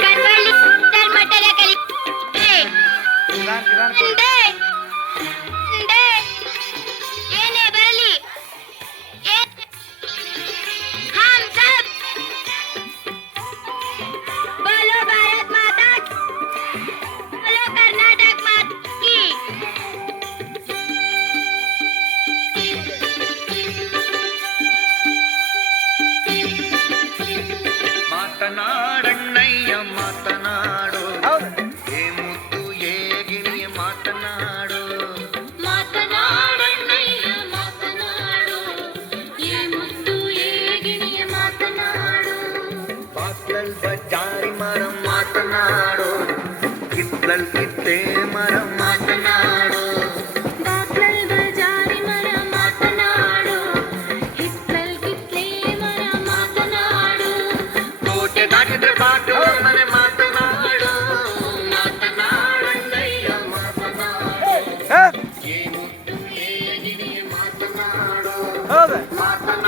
ಕರ್ವಳ್ಳಿ ಮಟ್ಟದ ಕಲಿ ಏನೇ ಬರಲಿ हम सब बोलो भारत माता की बोलो कर्नाटक माता की ಮಾತನಾಡಣ್ಣಯ್ಯ ಮಾತನಾಡು ಏ ಮುದ್ದು ಏಗಿಣಿಯ ಮಾತನಾಡು ಮಾತನಾಡಣ್ಣಯ್ಯ ಮಾತನಾಡು ಏ ಮುದ್ದು ಏಗಿಣಿಯ ಮಾತನಾಡು ಬಾಕ್ಲಲ್ ಬಜಾರಿ ಮರ ಮಾತನಾಡು ಕಿತ್ಲಲ್ ಕಿತ್ತೆ ಮರ ಮಾತನಾಡು ಬಾಕ್ಲಲ್ ಬಜಾರಿ ಮರ ಮಾತನಾಡು ಹಿತ್ಲಲ್ ಕಿತ್ಲೆ ಮರ ಮಾತನಾಡು ಕೋಟೆ ದಾಟಿದ್ರೆ ಬಾಟು ಮನೆ ಮಾತನಾಡು ಮಾತನಾಡಣ್ಣಯ್ಯ ಮಾತನಾಡು ಏ ಮುದ್ದು ಏಗಿಣಿಯ ಮಾತನಾಡು ಮಾತನಾಡು